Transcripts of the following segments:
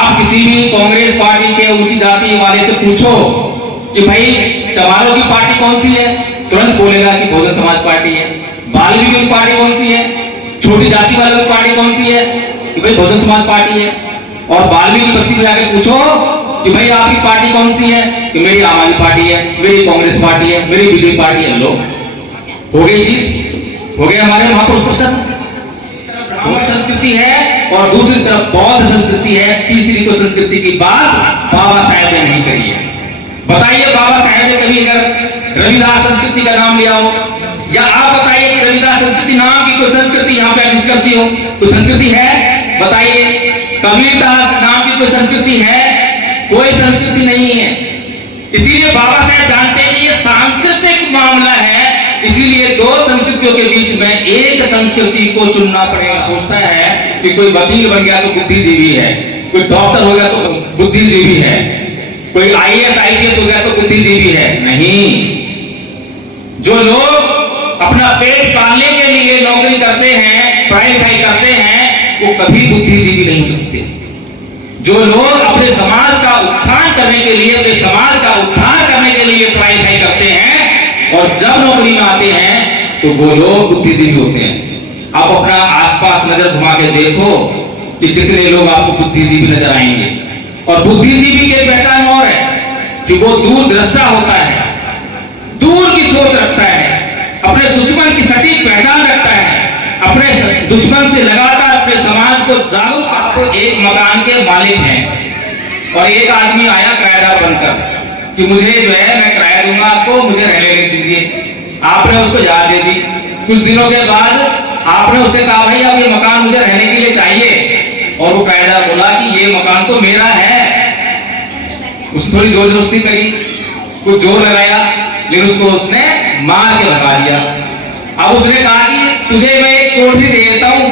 आप किसी भी कांग्रेस पार्टी के ऊंची जाति वाले से पूछो कि भाई चमारों की पार्टी कौन सी है, तुरंत बोलेगा कि बहुजन समाज पार्टी है। बाल्मीकि की पार्टी कौन सी है, छोटी जाति वालों की पार्टी कौन सी है, कि भाई बहुजन समाज पार्टी है। और बाल्मीकि बस्ती में जाकर पूछो कि भाई आपकी पार्टी कौन सी है, कि मेरी आम आदमी पार्टी है, मेरी कांग्रेस पार्टी है, मेरी बीजेपी पार्टी है। लो हो गई जीत, हो गए हमारे महापुरुष प्रसन्न। ब्राह्मण संस्कृति है और दूसरी तरफ बौद्ध संस्कृति है। तीसरी को संस्कृति की बात बाबा साहेब ने नहीं करी है। बताइए बाबा साहेब ने कभी अगर रविदास संस्कृति का नाम लिया हो, या आप बताइए कि रविदास संस्कृति नाम की कोई संस्कृति यहाँ पे एग्जिस्ट करती हो, कोई संस्कृति है? बताइए। कबीरदास नाम की कोई संस्कृति है? कोई संस्कृति नहीं है। इसीलिए बाबा साहेब जानते हैं कि ये सांस्कृतिक मामला है, इसीलिए दो संस्कृतियों के बीच में एक संस्कृति को चुनना पड़ेगा। सोचता है कि कोई वकील बन गया तो बुद्धिजीवी है, कोई डॉक्टर हो गया तो बुद्धिजीवी है, कोई आईएएस आईपीएस हो गया तो बुद्धिजीवी है। नहीं, जो लोग अपना पेट पालने के लिए नौकरी करते हैं, पढ़ाई लिखाई करते हैं, वो कभी बुद्धिजीवी नहीं हो सकते। जो लोग अपने समाज का उत्थान करने के लिए, अपने समाज का उद्धार करने के लिए पढ़ाई लिखाई करते हैं और जब नौकरी में आते हैं तो वो लोग बुद्धिजीवी होते हैं। आप अपना आसपास नजर घुमा के देखो कि कितने लोग आपको बुद्धिजीवी नजर आएंगे। और बुद्धिजीवी की पहचान और है कि वो दूरदृष्टा होता है, दूर की सोच रखता है, अपने दुश्मन की सटीक पहचान रखता है, अपने दुश्मन से लगातार अपने समाज को जागरूक। आपको एक मकान के मालिक हैं और एक आदमी आया किराएदार बनकर कि मुझे जो है मैं किराया दूंगा आपको, मुझे रहने दीजिए। आपने उसको याद दे दी। कुछ दिनों के बाद आपने उसे कहा भाई अब ये मकान मुझे रहने के लिए चाहिए, और वो किराएदार बोला कि ये मकान तो मेरा है। उसने थोड़ी जोर जबरदस्ती करी, कुछ जोर लगाया, लेकिन उसको उसने मार के भगा दिया। अब उसने कहा कि तुझे मैं एक कोठरी दे देता हूं,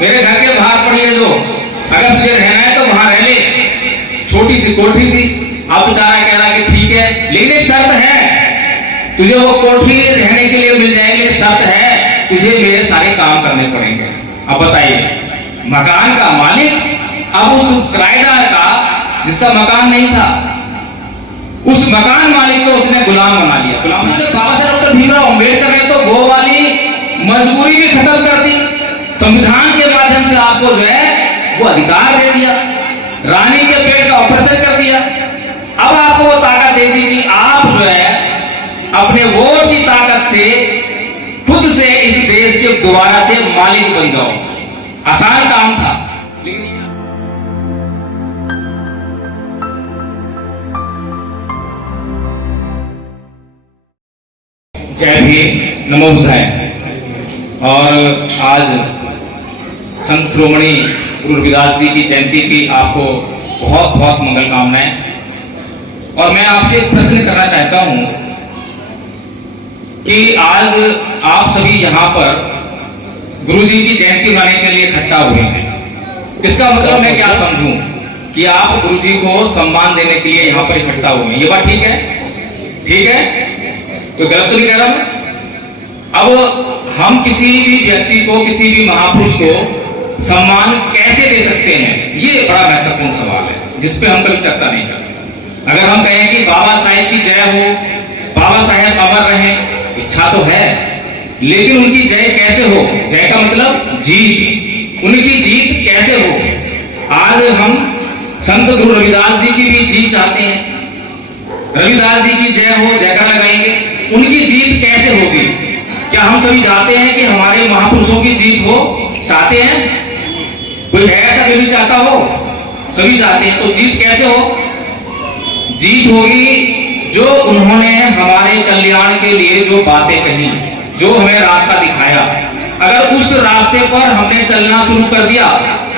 मेरे घर के बाहर पड़ी है, जो अगर तुझे रहना है तो वहां रह ले। छोटी सी कोठरी थी। अब बेचारा कह रहा कि ठीक है, लेकिन एक शर्त है, तुझे वो कोठरी रहने के लिए मिल जाएगी, शर्त है तुझे मेरे सारे काम करने पड़ेंगे। अब बताइए, मकान का मालिक अब उस किराएदार का, जिसका मकान नहीं था, उस मकान मालिक को उसने गुलाम बना लिया। गुलाम बाबा साहब डॉक्टर भीमराव अम्बेडकर ने तो वो वाली मजबूरी भी खत्म कर दी। संविधान के माध्यम से आपको जो है वो अधिकार दे दिया, रानी के पेट का ऑपरेशन कर दिया। अब आपको वो ताकत दे दी कि आप जो है अपने वोट की ताकत से खुद से इस देश के दोबारा से मालिक बन जाओ। आसान काम था, लेकिन जय भीम, नमो बुद्धाय। और आज संत श्रोमणी गुरु रविदास जी की जयंती की आपको बहुत बहुत मंगल कामनाएं। और मैं आपसे एक प्रश्न करना चाहता हूं कि आज आप सभी यहाँ पर गुरु जी की जयंती मनाने के लिए इकट्ठा हुए हैं। इसका मतलब मैं क्या समझूं कि आप गुरु जी को सम्मान देने के लिए यहाँ पर इकट्ठा हुए हैं। ये बात ठीक है? ठीक है, तो गलत तो नहीं कह रहा मैं? अब हम किसी भी व्यक्ति को, किसी भी महापुरुष को सम्मान कैसे दे सकते हैं, ये बड़ा महत्वपूर्ण सवाल है, जिस पे हम कभी चर्चा नहीं करते। अगर हम कहें कि बाबा साहेब की जय हो, बाबा साहेब अमर रहें, इच्छा तो है, लेकिन उनकी जय कैसे हो? जय का मतलब जीत, उनकी जीत कैसे हो? आज हम संत गुरु रविदास जी की भी जीत चाहते हैं। रविदास जी की जय हो, जयकार लगाएंगे। उनकी जीत कैसे होगी? क्या हम सभी चाहते हैं कि हमारे महापुरुषों की जीत हो? चाहते हैं? कोई है ऐसा जो नहीं चाहता हो? सभी चाहते हैं। तो जीत कैसे हो? जीत होगी जो उन्होंने हमारे कल्याण के लिए जो बातें कही, जो हमें रास्ता दिखाया, अगर उस रास्ते पर हमने चलना शुरू कर दिया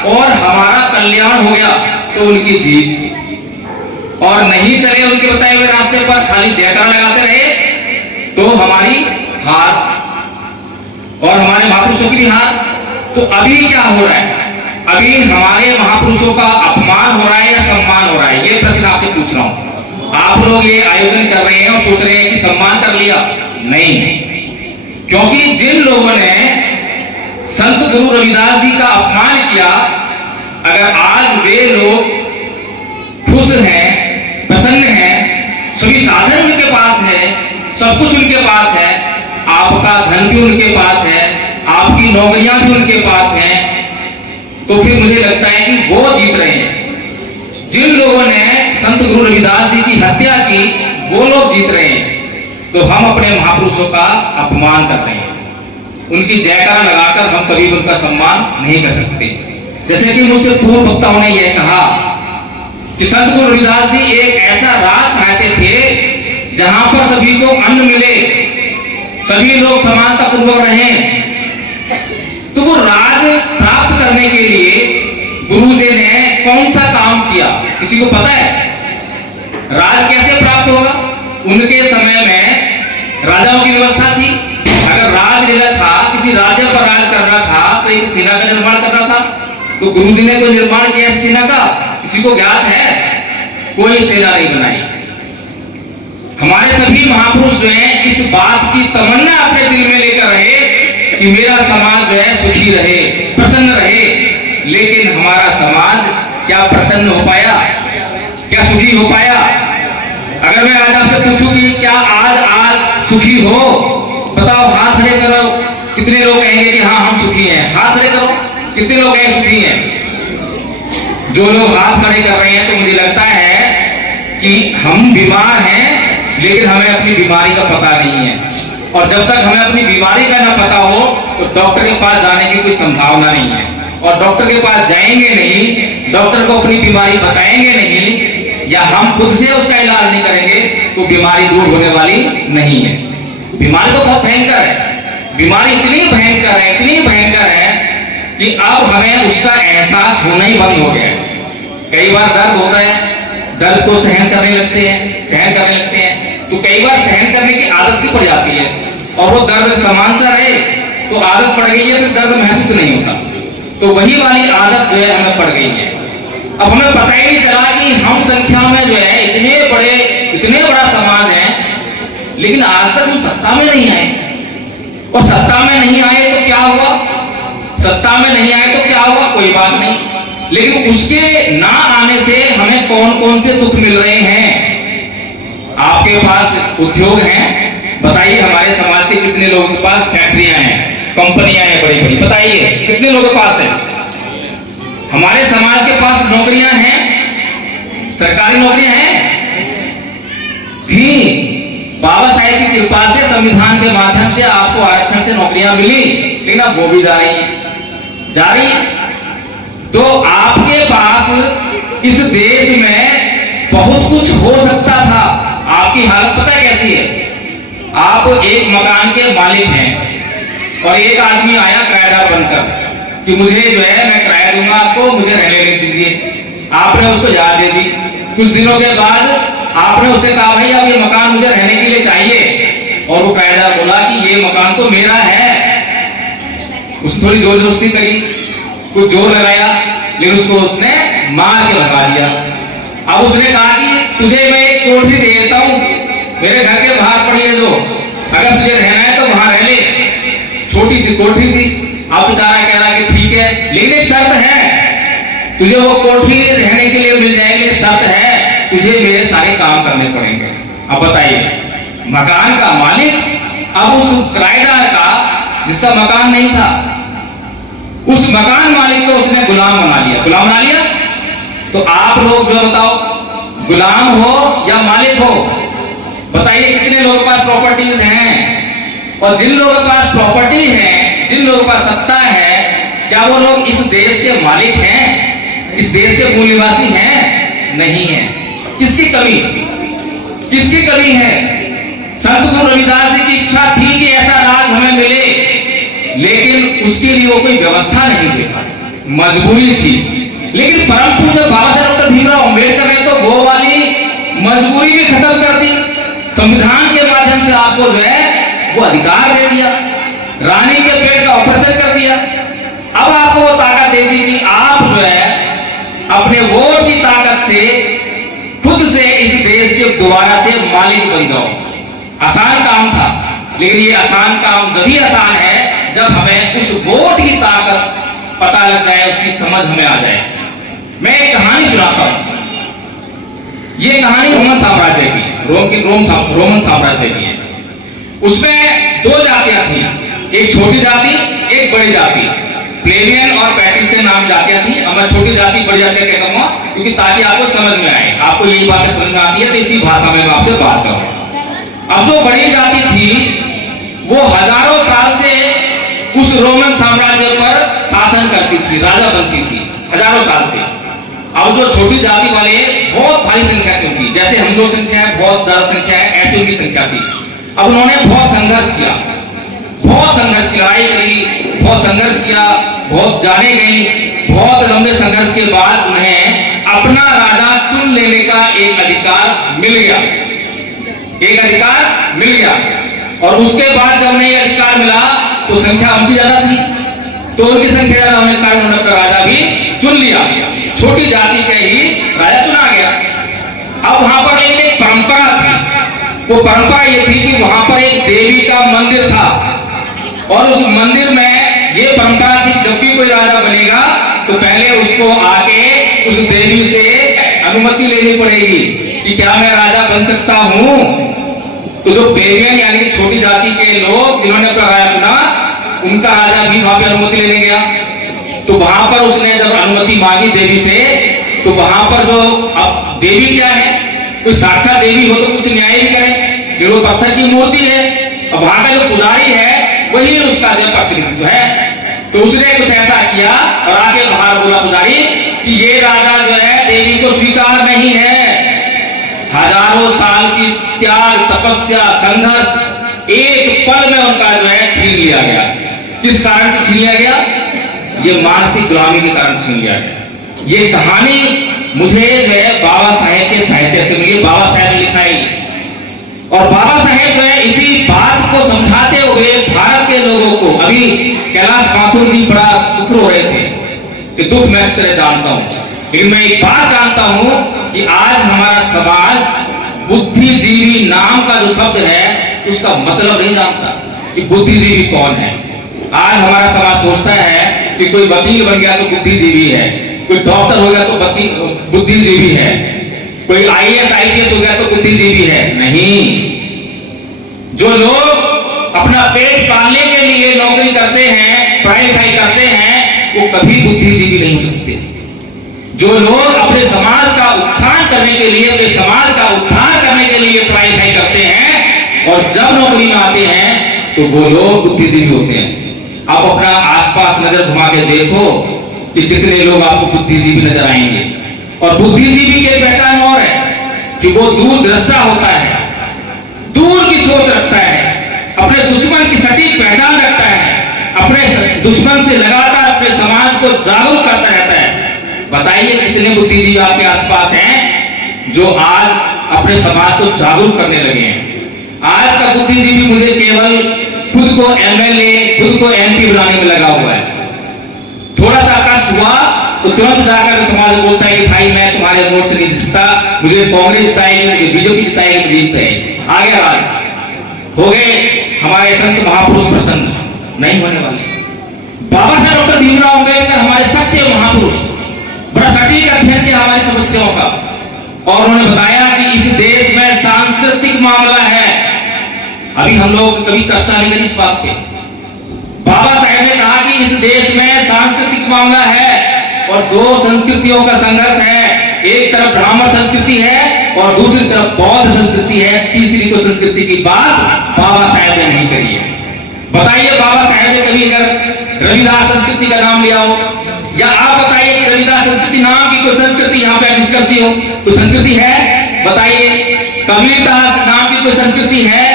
और हमारा कल्याण हो गया तो उनकी जीत। और नहीं चले उनके बताए हुए रास्ते पर, खाली जयकार लगाते रहे, तो हमारी हार और हमारे महापुरुषों की भी हार। तो अभी क्या हो रहा है? अभी हमारे महापुरुषों का अपमान हो रहा है या सम्मान हो रहा है? ये प्रश्न आपसे पूछ रहा हूं। आप लोग ये आयोजन कर रहे हैं और सोच रहे हैं कि सम्मान कर लिया, नहीं। क्योंकि जिन लोगों ने संत गुरु रविदास जी का अपमान किया, अगर आज वे लोग खुश हैं, प्रसन्न हैं, सभी साधन उनके पास है, सब कुछ उनके पास है, आपका धन भी उनके पास है, आपकी नौकरियां भी उनके पास हैं, तो फिर मुझे लगता है कि वो जीत रहे हैं। जिन लोगों ने संत गुरु रविदास जी की हत्या की वो लोग जीत रहे हैं। तो हम अपने महापुरुषों का अपमान कर रहे हैं, उनकी जयकारा लगाकर हम कभी उनका सम्मान नहीं कर सकते। जैसे कि मुझसे पूर्व वक्ताओं ने यह कहा कि संत गुरु रविदास जी एक ऐसा राज चाहते थे जहां पर सभी को अन्न मिले, सभी लोग समानता पूर्वक रहें। तो वो राज प्राप्त करने के लिए गुरु जी ने कौन सा काम किया, किसी को पता है? राज कैसे प्राप्त होगा? उनके समय में राजाओं की व्यवस्था थी। अगर राज लेना था, किसी राज्य पर राज करना था, तो एक सेना का निर्माण करना था। तो गुरु जी ने कोई निर्माण किया सेना का? किसी को ज्ञात है? कोई सेना नहीं बनाई। हमारे सभी महापुरुष जो हैं इस बात की तमन्ना अपने दिल में लेकर रहे कि मेरा समाज जो है सुखी रहे, प्रसन्न रहे। लेकिन हमारा समाज क्या प्रसन्न हो पाया? क्या सुखी हो पाया? अगर मैं आज आपसे पूछूं कि क्या आज सुखी हो, बताओ, हाथ खड़े करो। कितने लोग कहेंगे कि हाँ हम सुखी हैं? हाथ खड़े करो, कितने लोग हैं सुखी हैं? जो लोग हाथ खड़े कर रहे हैं, तो मुझे लगता है कि हम बीमार हैं, लेकिन हमें अपनी बीमारी का पता नहीं है। और जब तक हमें अपनी बीमारी का ना पता हो तो डॉक्टर के पास जाने की कोई संभावना नहीं है। और डॉक्टर के पास जाएंगे नहीं, डॉक्टर को अपनी बीमारी बताएंगे नहीं, या हम खुद से उसका इलाज नहीं करेंगे, तो बीमारी दूर होने वाली नहीं है। बीमारी तो बहुत भयंकर है, बीमारी इतनी भयंकर है, इतनी भयंकर है कि अब हमें उसका एहसास होना ही बंद हो गया है। कई बार दर्द होता है, दर्द को सहन करने लगते हैं, तो कई बार सहन करने की आदत सी पड़ जाती है, और वो दर्द समान सा रहे तो आदत पड़ गई है, फिर दर्द महसूस नहीं होता। तो वही वाली आदत जो है हमें पड़ गई है। अब हमें पता ही नहीं चला कि हम संख्या में जो है इतने बड़ा समाज है, लेकिन आज तक हम सत्ता में नहीं आए। और सत्ता में नहीं आए तो क्या हुआ? सत्ता में नहीं आए तो क्या हुआ? कोई बात नहीं, लेकिन उसके ना आने से हमें कौन कौन से दुख मिल रहे हैं? आपके पास उद्योग हैं, बताइए हमारे समाज के कितने लोगों के पास फैक्ट्रियां हैं, कंपनियां हैं बड़ी बड़ी, बताइए कितने लोगों के पास है? हमारे समाज के पास नौकरियां हैं, सरकारी नौकरियां हैं भी। बाबा साहेब की कृपा से संविधान के माध्यम से आपको आरक्षण से नौकरियां मिली, लेकिन अब वो भी जा रही है। तो आपके पास इस देश में बहुत कुछ हो सकता था। आपकी हालत पता है कैसी है? आप एक मकान के मालिक हैं और एक आदमी आया किराएदार बनकर कि मुझे जो है मैं किराया दूंगा आपको, मुझे रहने दीजिए। आपने उसको याद दे दी। कुछ दिनों के बाद आपने उससे कहा भाई अब ये मकान मुझे रहने के लिए चाहिए, और वो किराएदार बोला कि ये मकान तो मेरा है। उसने थोड़ी जोर जबरदस्ती करी, कुछ जोर लगाया, लेकिन उसको उसने मार के भगा दिया। अब उसने कहा कि तुझे मैं एक कोठरी दे देता हूं, मेरे घर के बाहर पड़ी है, जो अगर तुझे रहना है तो वहां रह ले। छोटी सी कोठरी थी। अब बेचारा कह रहा कि ठीक है, लेकिन एक शर्त है, तुझे वो कोठरी रहने के लिए मिल जाएगी, शर्त है तुझे मेरे सारे काम करने पड़ेंगे। अब बताइए, मकान का मालिक अब उस किराएदार का, जिसका मकान नहीं था, उस मकान मालिक को उसने गुलाम बना लिया। गुलाम बना लिया तो आप लोग जो बताओ, गुलाम हो या मालिक हो? बताइए कितने लोगों के पास प्रॉपर्टीज हैं? और जिन लोगों के पास प्रॉपर्टी है, जिन लोगों के पास सत्ता है, क्या वो लोग इस देश के मालिक हैं? इस देश के मूल निवासी हैं? नहीं है। किसकी कमी? किसकी कमी है? संत गुरु रविदास जी की इच्छा थी कि ऐसा राज हमें मिले, लेकिन उसके लिए वो कोई व्यवस्था नहीं दे पाए, मजबूरी थी। लेकिन परम पूज्य बाबा साहेब डॉक्टर भीमराव अम्बेडकर ने तो वो वाली मजबूरी भी खत्म कर दी। संविधान के माध्यम से आपको जो है वो अधिकार दे दिया, रानी के पेट का ऑपरेशन कर दिया। अब आपको वो ताकत दे दी कि आप जो है अपने वोट की ताकत से खुद से इस देश के दोबारा से मालिक बन जाओ। आसान काम था, लेकिन ये आसान काम जभी आसान है जब हमें उस वोट की ताकत पता लग जाए, उसकी समझ हमें आ जाए। मैं एक कहानी सुनाता हूं। ये कहानी रोमन साम्राज्य की, रोमन साम्राज्य की है। उसमें दो जातियां थी, एक छोटी जाति, एक बड़ी जाति। प्लेबियन और पैट्रिशियन नाम जातियां थी। अब मैं छोटी जाति बड़ी जाति क्या कहूंगा, क्योंकि ताकि आपको समझ में आए, आपको यही बातें समझ में आती है तो इसी भाषा में मैं आपसे बात करूं। अब जो बड़ी जाति थी वो हजारों साल से उस रोमन साम्राज्य पर शासन करती थी, राजा बनती थी हजारों साल से। अब जो छोटी जाति वाले बहुत भारी संख्या थी उनकी, जैसे हम लोग संख्या है, बहुत ज्यादा संख्या है, ऐसी उनकी संख्या थी। अब उन्होंने बहुत संघर्ष किया, लड़ाई करी, बहुत संघर्ष किया, बहुत जाने गई। बहुत लंबे संघर्ष के बाद उन्हें अपना राजा चुन लेने का एक अधिकार मिल गया। और उसके बाद जब उन्हें अधिकार मिला तो संख्या उनकी ज्यादा थी, तो उनकी संख्या ज्यादा होने के कारण उन्होंने अपना राजा भी चुन लिया। छोटी जाति का ही राजा चुना गया। अब वहां पर एक परंपरा थी। वो परंपरा ये थी कि वहां पर एक देवी का मंदिर था, और उस मंदिर में ये परंपरा थी जब भी कोई राजा बनेगा तो पहले उसको आके उस देवी से अनुमति लेनी पड़ेगी कि क्या मैं राजा बन सकता हूं। तो जो प्लेबियन यानी कि छोटी जाति के लोग जिन्होंने अपना राजा चुना, उनका राजा भी वहां पर अनुमति लेने गया। तो वहां पर उसने जब अनुमति मांगी देवी से, तो वहां पर जो, अब देवी क्या है, कोई साक्षात देवी हो तो कुछ न्याय भी करे, फिर वो पत्थर की मूर्ति है। अब वहां का जो पुजारी है वही उसका जो प्रतिनिधित्व है। तो उसने कुछ ऐसा किया और आगे बाहर बोला पुजारी कि ये राजा जो है देवी को स्वीकार नहीं है। हजारों साल की त्याग, तपस्या, संघर्ष एक पल में उनका जो है छीन लिया गया। किस कारण से छीन लिया गया? ये मानसिक गुलामी के कारण छीन लिया गया। ये कहानी मुझे जो है बाबा साहेब के साहित्य से मिली। बाबा साहेब ने लिखा है, और बाबा साहेब जो है इसी बात को समझाते हुए भारत के लोगों को, अभी कैलाश माथुर जी बड़ा दुख रो रहे थे कि दुख मैं इस तरह जानता हूं, लेकिन मैं एक बात जानता हूं कि आज हमारा समाज बुद्धिजीवी नाम का जो शब्द है उसका मतलब नहीं जानता कि बुद्धिजीवी कौन है। आज हमारा समाज सोचता है कि कोई वकील बन गया तो बुद्धिजीवी है, कोई डॉक्टर हो गया तो बुद्धिजीवी है, कोई आईएएस आईपीएस हो गया तो बुद्धिजीवी है। नहीं, जो लोग अपना पेट पालने के लिए नौकरी करते हैं, पढ़ाई लिखाई करते हैं, वो कभी बुद्धिजीवी नहीं हो सकते। जो लोग अपने समाज का उत्थान करने के लिए, अपने समाज का उद्धार करने के लिए पढ़ाई लिखाई करते हैं और जब नौकरी में आते हैं तो वो लोग बुद्धिजीवी होते हैं। आप अपना आसपास नजर घुमा के देखो कि कितने लोग आपको बुद्धिजीवी नजर आएंगे। और बुद्धिजीवी की पहचान और है कि वो दूरदृष्टा होता है, दूर की सोच रखता है, अपने दुश्मन की सटीक पहचान रखता है, अपने दुश्मन से लगातार अपने समाज को जागरूक करता रहता है। बताइए कितने बुद्धिजीवी आपके आसपास हैं जो आज अपने समाज को जागरूक करने लगे हैं। आज का बुद्धिजीवी मुझे केवल खुद को एमएलए, खुद को एमपी बनाने में लगा हुआ है। थोड़ा सा कष्ट हुआ तो तुरंत जाकर समाज बोलता है कि भाई मैं तुम्हारे वोट से नहीं जीतता, मुझे कांग्रेस जिताएगी, मुझे बीजेपी जिताएगी, मुझे जीतते। आ गया राज, हो गए हमारे संत महापुरुष प्रसन्न। नहीं होने वाले। बाबा साहब डॉक्टर भीमराव अम्बेडकर हमारे सच्चे महापुरुष, बड़ा सटीक अध्ययन किया हमारी समस्याओं का, और उन्होंने बताया कि इस देश में सांस्कृतिक मामला है। अभी हम लोग कभी चर्चा नहीं करी इस बात पे। बाबा साहेब ने कहा कि इस देश में सांस्कृतिक मामला है और दो संस्कृतियों का संघर्ष है। एक तरफ ब्राह्मण संस्कृति है और दूसरी तरफ बौद्ध संस्कृति है। तीसरी को संस्कृति की बात बाबा साहेब ने नहीं करी है। बताइए बाबा साहेब ने कभी अगर रविदास संस्कृति का नाम लिया हो, या आप बताइए कि रविदास संस्कृति नाम की कोई संस्कृति यहाँ पे एग्जिस्ट करती हो? कोई संस्कृति है? बताइए। कबीरदास नाम की कोई संस्कृति है?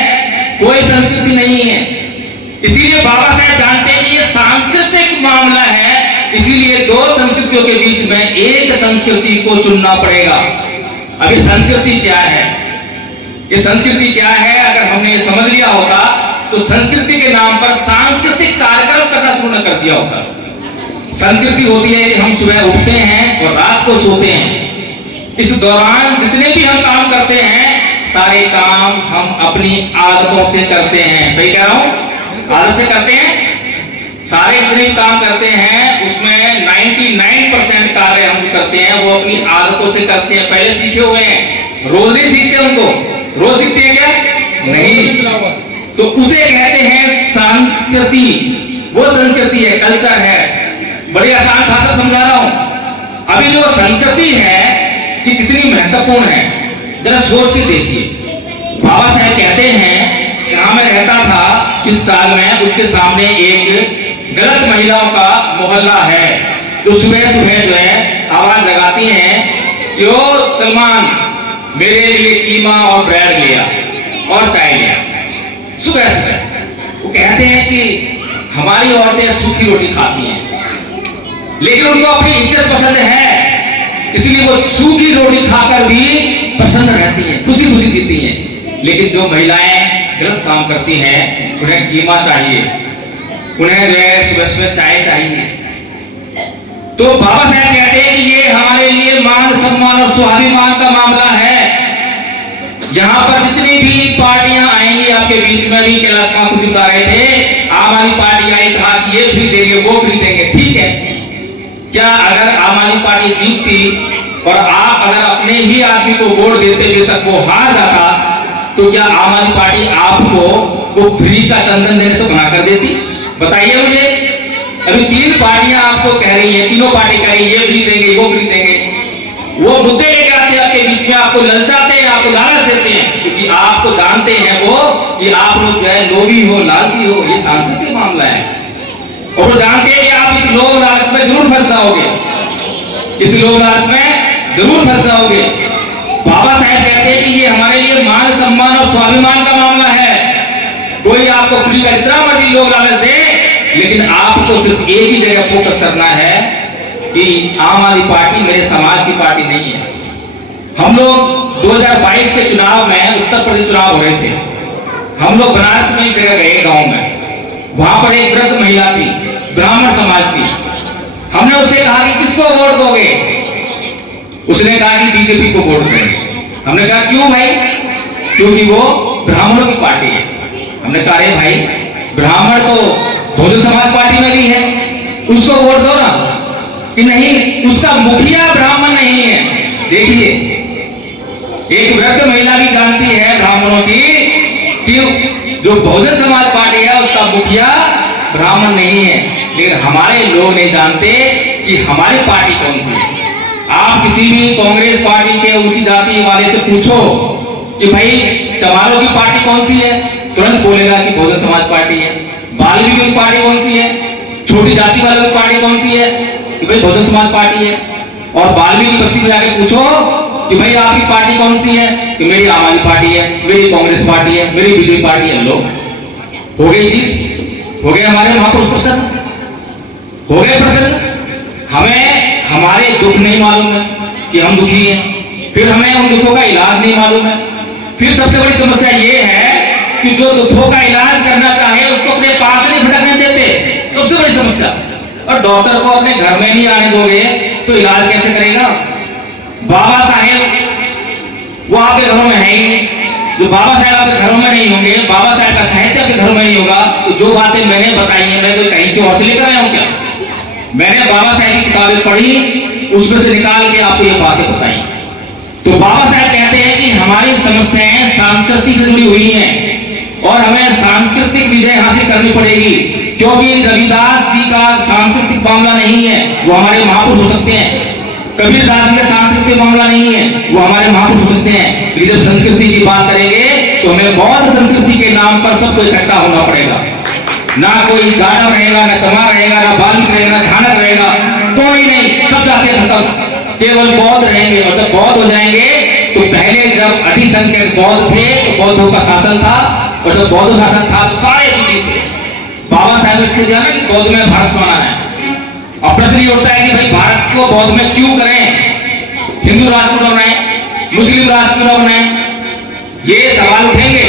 कोई संस्कृति नहीं है। इसीलिए बाबा साहेब जानते हैं कि ये सांस्कृतिक मामला है, इसीलिए दो संस्कृतियों के बीच में एक संस्कृति को चुनना पड़ेगा। अभी संस्कृति क्या है, ये संस्कृति क्या है, अगर हमने ये समझ लिया होता तो संस्कृति के नाम पर सांस्कृतिक कार्यक्रम करना शुरू कर दिया होता। संस्कृति होती है कि हम सुबह उठते हैं और रात को सोते हैं। इस दौरान जितने भी हम काम करते हैं सारे काम हम अपनी आदतों से करते हैं। सही कह रहा हूं? आदत से करते हैं। सारे जितने काम करते हैं उसमें 99% कार्य हम जो करते हैं वो अपनी आदतों से करते हैं, पहले सीखे हुए हैं। रोज नहीं सीखते उनको, रोज सीखते हैं क्या? नहीं। तो उसे कहते हैं संस्कृति। वो संस्कृति है, कल्चर है। बड़ी आसान भाषा समझा रहा हूं। अभी जो संस्कृति है ये कितनी महत्वपूर्ण है, जरा सोच के देखिए। बाबा साहेब कहते हैं जहां मैं रहता था इस साल में, उसके सामने एक गलत महिलाओं का मोहल्ला है जो सुबह सुबह जो है आवाज लगाती हैं कि ओ सलमान, मेरे लिए कीमा और ब्रेड लिया और चाय लिया। सुबह सुबह वो कहते हैं कि हमारी औरतें सूखी रोटी खाती हैं, लेकिन उनको अपनी इज्जत पसंद है, इसलिए वो सूखी रोटी खाकर भी प्रसन्न रहती हैं, खुशी खुशी जीती हैं। लेकिन जो महिलाएं गलत काम करती हैं, उन्हें कीमा चाहिए, उन्हें जो है सुबह सुबह चाय चाहिए। तो बाबा साहब कहते हैं कि ये हमारे लिए मान सम्मान और स्वाभिमान का मामला है। यहाँ पर जितनी भी पार्टियां आएंगी, आपके बीच में भी कैलाश माथुर जी बता रहे थे, आम आदमी पार्टी आई, कहा कि ये फ्री देंगे वो फ्री देंगे, ठीक है। क्या अगर आम आदमी पार्टी जीतती और आप अगर अपने ही आदमी को वोट देते, बेशक वो हार जाता, तो क्या आम आदमी पार्टी आपको वो फ्री का चंदन देने से बना कर देती? बताइए मुझे। अभी 3 पार्टियां आपको कह रही हैं, तीनों पार्टी कह रही है ये फ्री देंगे वो फ्री देंगे। वो मुद्दे लेके आते हैं आपके बीच में, आपको ललचाते हैं, आपको लालच देते हैं, क्योंकि आपको जानते हैं वो कि आप लोग जो है लोभी हो, लालची हो। ये सांस्कृतिक मामला है और वो जानते हैं कि आप इस लोभ लालच में जरूर फंस जाओगे, इस लोभ लालच में जरूर फंस जाओगे। बाबा साहेब कहते हैं कि ये हमारे लिए मान सम्मान और स्वाभिमान का मामला है। कोई आपको फ्री का जितना मर्जी लोभ लालच दे, लेकिन आपको सिर्फ एक ही जगह फोकस करना है कि आम आदमी पार्टी मेरे समाज की पार्टी नहीं है। हम लोग 2022 के चुनाव में, उत्तर प्रदेश चुनाव हो रहे थे, हम लोग बनारस में एक जगह गए गांव में, वहां पर एक वृद्ध महिला थी, ब्राह्मण समाज की। हमने उससे कहा कि किसको वोट दोगे? उसने कहा कि बीजेपी को वोट देंगे। हमने कहा क्यों भाई? क्योंकि वो ब्राह्मणों की पार्टी है। हमने कहा अरे भाई, ब्राह्मण तो बहुजन समाज पार्टी में भी है, उसको वोट दो ना। कि नहीं, उसका मुखिया ब्राह्मण नहीं है। देखिए, एक वृद्ध महिला भी जानती है ब्राह्मणों की कि जो बहुजन समाज पार्टी है उसका मुखिया ब्राह्मण नहीं है। लेकिन हमारे लोग नहीं जानते कि हमारी पार्टी कौन सी है। आप किसी भी कांग्रेस पार्टी के ऊंची जाति वाले से पूछो कि भाई चमारों की पार्टी कौन सी है, तुरंत बोलेगा कि बहुजन समाज पार्टी है। बाल्मीकि की पार्टी कौन सी है, छोटी जाति वालों की पार्टी कौन सी है, कि भाई बहुजन समाज पार्टी है। और बाल्मीकि बस्ती में जाके पूछो कि भाई आपकी पार्टी कौन सी है, कि मेरी आम आदमी पार्टी है, मेरी कांग्रेस पार्टी है, मेरी बीजेपी पार्टी है। लोग हो गई चीज, हो गए हमारे महापुरुष प्रसन्न, हो गए प्रसन्न। हमें हमारे दुख नहीं मालूम है कि हम दुखी हैं, फिर हमें उन दुखों का इलाज नहीं मालूम है। फिर सबसे बड़ी समस्या ये है कि जो दुखों का इलाज करना चाहे उसको अपने पास नहीं भटकने देते, सबसे बड़ी समस्या। और डॉक्टर को अपने घर में नहीं आने दोगे तो इलाज कैसे करेगा? बाबा साहेब वो आपके घरों में है ही नहीं। जो बाबा साहेब आपके घरों में नहीं होंगे, बाबा साहेब का साहित्य आपके घरों में नहीं होगा, तो जो बातें मैंने बताई हैं मैं कोई कहीं से और से लेकर आया हूं क्या? मैंने बाबा साहेब की किताबें पढ़ी, उसमें से निकाल के आपको ये बातें बताई। तो बाबा साहेब कहते हैं कि हमारी समस्याएं संस्कृति से जुड़ी हुई हैं और हमें सांस्कृतिक विजय हासिल करनी पड़ेगी, क्योंकि रविदास जी का सांस्कृतिक मामला नहीं है, वो हमारे महापुरुष हो सकते हैं। कबीरदास जी का सांस्कृतिक मामला नहीं है, वो हमारे महापुरुष हो सकते हैं। लेकिन जब संस्कृति की बात करेंगे तो हमें बौद्ध संस्कृति के नाम पर सबको इकट्ठा होना पड़ेगा। ना कोई जाटव रहेगा, ना चमार रहेगा, ना बाल्मीकि रहेगा, ना झानक रहेगा, कोई नहीं, सब जाते खत्म, केवल बौद्ध रहेंगे। और जब बौद्ध हो जाएंगे तो पहले जब अतिसंख्यक बौद्ध थे तो बौद्धों का शासन था, और जब बौद्ध शासन था तो सारे सूफी थे। बाबा साहब ने दिया ना कि बौद्ध में भारत बनाना है। और प्रश्न ये उठता है कि भाई भारत को बौद्ध में क्यों करें, हिंदू राष्ट्र क्यों बनाए, मुस्लिम राष्ट्र क्यों बनाए, ये सवाल उठेंगे।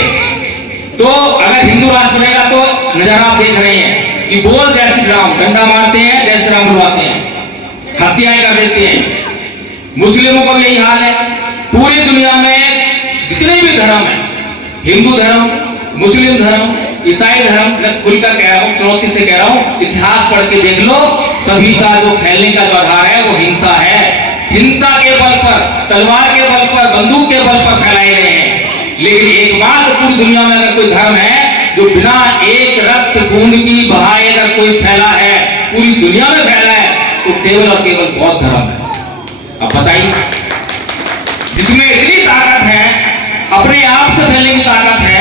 तो अगर हिंदू राष्ट्र बनेगा तो नजारा आप देख रहे हैं कि बोल जय श्री राम, डंडा मारते हैं, जय श्री राम बुलवाते हैं, हत्याएं कर देते हैं। मुस्लिमों का भी यही हाल है। पूरी दुनिया में जितने भी धर्म है, हिंदू धर्म, मुस्लिम धर्म, ईसाई धर्म, मैं खुलकर कह रहा हूं, चुनौती से कह रहा हूं, इतिहास पढ़ के देख लो, सभी का जो फैलने का जो आधार है वो हिंसा है। हिंसा के बल पर, तलवार के बल पर, बंदूक के बल पर फैलाए गए हैं। लेकिन एकमात्र पूरी दुनिया में अगर कोई धर्म है जो बिना एक रक्त खून की बहाए अगर कोई फैला है, पूरी दुनिया में फैला है, तो केवल और केवल बौद्ध धर्म है। अब बताइए, जिसमें इतनी ताकत है, अपने आप से फैलने की ताकत है,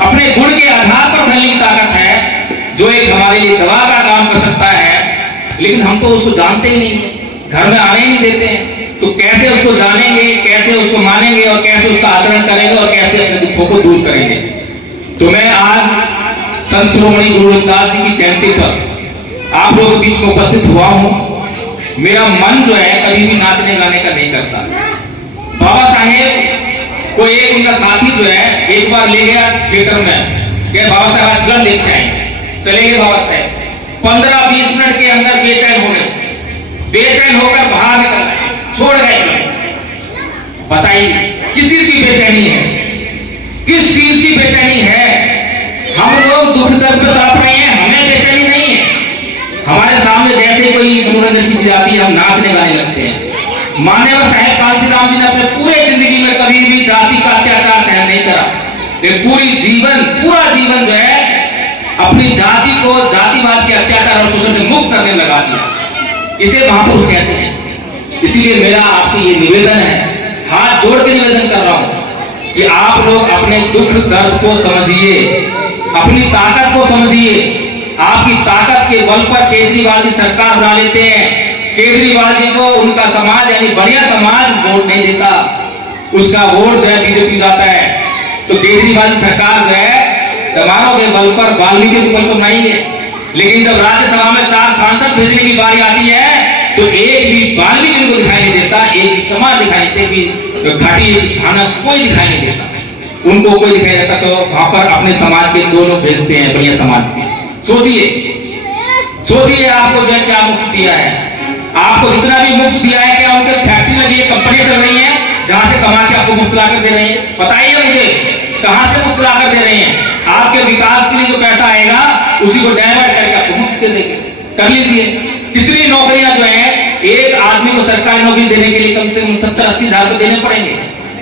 अपने गुण के आधार पर फैलने की ताकत है, जो एक हमारे लिए दवा का काम कर सकता है, लेकिन हम तो उसको जानते ही नहीं है, घर में आने ही नहीं देते हैं। तो कैसे उसको जानेंगे, कैसे उसको मानेंगे और कैसे उसका आचरण करेंगे और कैसे अपने दुखों को दूर करेंगे। तो मैं आज संत शिरोमणि गुरु रविदास जी की जयंती पर आप लोगों के बीच में उपस्थित हुआ हूं। मेरा मन जो है कभी भी नाचने गाने का नहीं करता। बाबा साहेब को एक उनका साथी जो है एक बार ले गया थिएटर में, क्या बाबा साहब आज गन लेके आए, चले गए बाबा साहब, 15-20 मिनट के अंदर बेचैन हो गए, बेचैन होकर बाहर निकल गए, छोड़ गए। बताइए किस चीज की बेचैनी है, किस चीज की बेचैनी है? हम लोग दुख दर्द में तड़प रहे हैं, हमें बेचैनी नहीं है। हमारे सामने जैसे कोई मनोरंजन की चीज आती है, हम नाचने गाने लगते हैं। मान्यवर साहेब कांसी राम जी ने अपने पूरे जिंदगी में कभी भी जाति का अत्याचार सहन नहीं करा। पूरा जीवन जो है अपनी जाति को जातिवाद के अत्याचार और शोषण से मुक्त करने लगा दिया। इसे महापुरुष कहते हैं। इसीलिए मेरा आपसे ये निवेदन है, हाथ जोड़ के निवेदन कर रहा हूं कि आप लोग अपने दुख दर्द को समझिए, अपनी ताकत को समझिए। आपकी ताकत के बल पर केजरीवाल जी सरकार बना लेते हैं। केजरीवाल जी को उनका समाज यानी बढ़िया समाज वोट नहीं देता, उसका वोट जो है बीजेपी जाता है। तो केजरीवाल सरकार जो है जवानों के बल पर, वाल्मीकि के बल पर नहीं है। लेकिन जब राज्यसभा में 4 सांसद भेजने की बारी आती है तो एक भी वाल्मीकि को दिखाई नहीं देता, एक भी चमार दिखाई देते, भी घाटी थाना कोई दिखाई नहीं देता, उनको कोई दिखाई देता। तो वहां पर अपने समाज के 2 लोग भेजते हैं, बढ़िया समाज के। सोचिए आपको जो क्या मुफ्त दिया है, आपको जितना भी मुफ्त दिया है, क्या उनके फैक्ट्री लगी है, कंपनी चल रही है जहां से कमा के आपको मुफ्त लाकर दे रहे हैं? बताइए मुझे, कहां से मुफ्त लाकर दे रहे हैं? आपके विकास के लिए जो पैसा आएगा उसी को डाइवर्ट करके आपको मुफ्त दे देंगे। कर लीजिए। कितनी नौकरियां जो है, एक आदमी को सरकारी नौकरी देने के लिए कम से कम 70-80 हजार रुपए देने पड़ेंगे,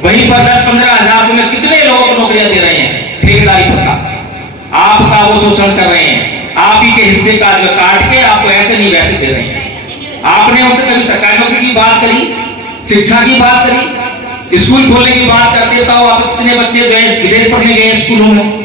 वहीं पर 10-15 हजार रुपए में कितने लोगों को नौकरियां दे रहे हैं? ठेकेदारी प्रथा, आपका वो शोषण कर रहे हैं, आप ही के हिस्से का जो काट के आपको ऐसे नहीं वैसे दे रहे हैं। आपने उनसे कभी सरकारी नौकरी की बात करी, शिक्षा की बात करी, स्कूल खोलने की बात करते तो आप कितने बच्चे जो है विदेश पढ़ने गए स्कूलों में,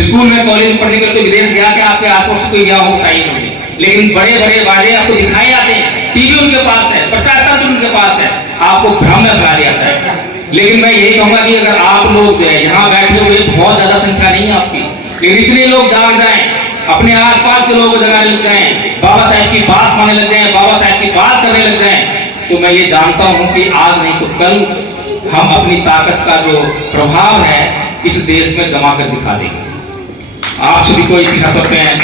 स्कूल में कॉलेज में पढ़ने के विदेश गया, क्या आपके आसपास कोई गया हो? बताइए मुझे। लेकिन बड़े बड़े वादे आपको दिखाए जाते हैं, टीवी उनके पास है, प्रचार तंत्र उनके पास है, आपको भ्रम में फैला दिया जाता है। लेकिन मैं यही कहूंगा कि अगर आप लोग जो है यहाँ बैठे हुए, बहुत ज्यादा संख्या नहीं है आपकी, लेकिन इतने लोग जाग जाएं, अपने आसपास के लोगों को जगाने लग जाएं, बाबा साहब की बात मानने लग जाएं, बाबा साहब की बात करने लग जाएं, तो मैं ये जानता हूं कि आज नहीं तो कल हम अपनी ताकत का जो प्रभाव है इस देश में जमा कर दिखा देंगे। आप सभी को इसी खबर में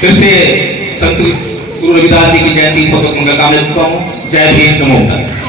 फिर से संत गुरु रविदास जी की जयंती बहुत मंगल कामना करता हूँ। जय भीम, नमो बुद्धाय।